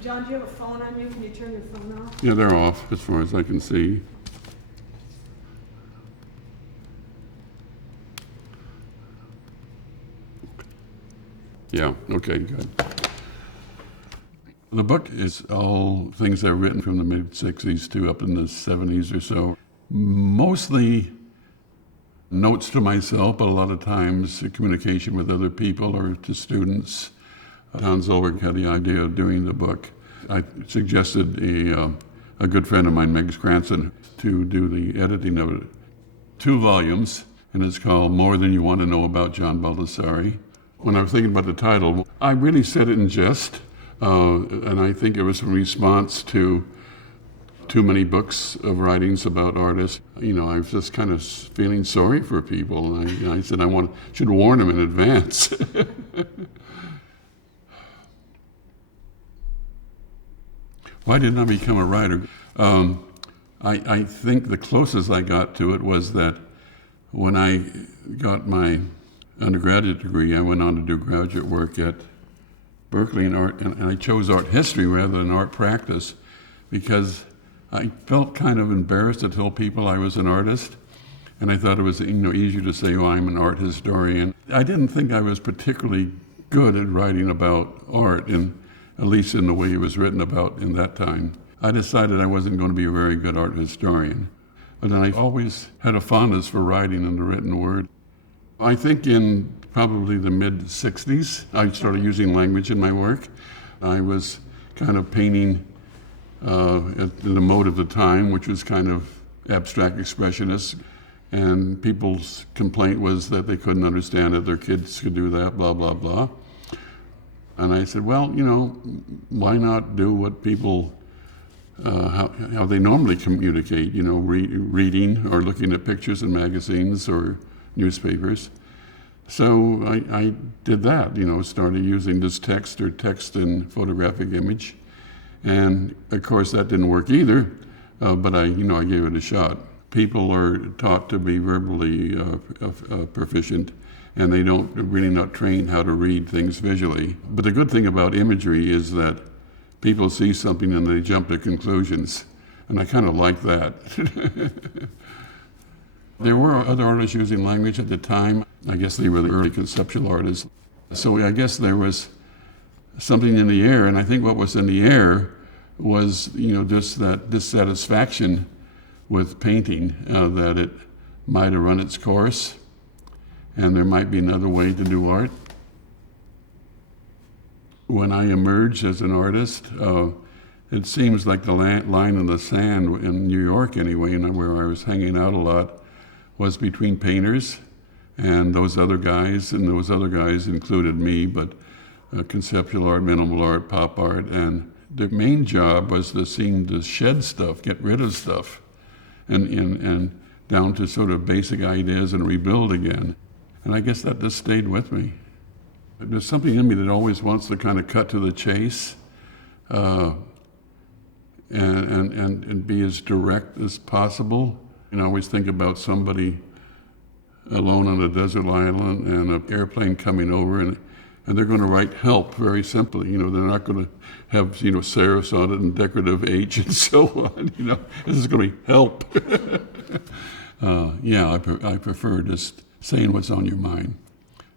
John, do you have a phone on you? Can you turn your phone off? Yeah, they're off as far as I can see. Yeah, okay, good. The book is all things that are written from the mid-60s to up in the 70s or so. Mostly notes to myself, but a lot of times communication with other people or to students. Hans-Ulrich had the idea of doing the book. I suggested a good friend of mine, Meg Cranston, to do the editing of it. 2 volumes, and it's called More Than You Want to Know About John Baldessari. When I was thinking about the title, I really said it in jest, and I think it was in response to too many books of writings about artists. You know, I was just kind of feeling sorry for people, and I said should warn them in advance. Why didn't I become a writer? I think the closest I got to it was that when I got my undergraduate degree, I went on to do graduate work at Berkeley in art, and I chose art history rather than art practice because I felt kind of embarrassed to tell people I was an artist, and I thought it was easier to say, oh, I'm an art historian. I didn't think I was particularly good at writing about art, at least in the way it was written about in that time. I decided I wasn't going to be a very good art historian, but then I always had a fondness for writing in the written word. I think in probably the mid-60s, I started using language in my work. I was kind of painting in the mode of the time, which was kind of abstract expressionist, and people's complaint was that they couldn't understand it, their kids could do that, blah, blah, blah. And I said, well, why not do what people, how they normally communicate, reading or looking at pictures in magazines or newspapers. So I did that, started using this text or text and photographic image. And of course that didn't work either, but I gave it a shot. People are taught to be verbally proficient, and they don't really not train how to read things visually. But the good thing about imagery is that people see something and they jump to conclusions, and I kind of like that. There were other artists using language at the time. I guess they were the early conceptual artists. So I guess there was something in the air, and I think what was in the air was, just that dissatisfaction with painting, that it might have run its course, and there might be another way to do art. When I emerged as an artist, it seems like the line in the sand in New York anyway, where I was hanging out a lot, was between painters and those other guys, and those other guys included me, but conceptual art, minimal art, pop art, and the main job was to seem to shed stuff, get rid of stuff, and down to sort of basic ideas and rebuild again. And I guess that just stayed with me. There's something in me that always wants to kind of cut to the chase and be as direct as possible. I always think about somebody alone on a desert island and an airplane coming over, and they're going to write help very simply. They're not going to have, serifs on it and decorative H and so on. This is going to be help. I prefer just saying what's on your mind.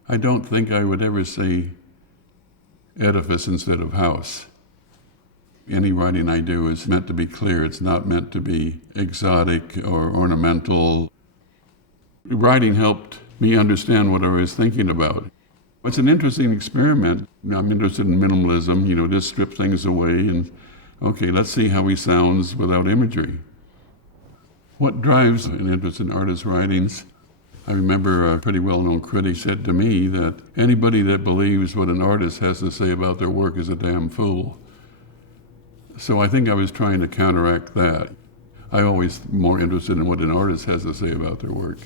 I don't think I would ever say edifice instead of house. Any writing I do is meant to be clear. It's not meant to be exotic or ornamental. Writing helped me understand what I was thinking about. It's an interesting experiment. I'm interested in minimalism, just strip things away and, okay, let's see how he sounds without imagery. What drives an interest in artists' writings? I remember a pretty well-known critic said to me that anybody that believes what an artist has to say about their work is a damn fool. So I think I was trying to counteract that. I'm always more interested in what an artist has to say about their work.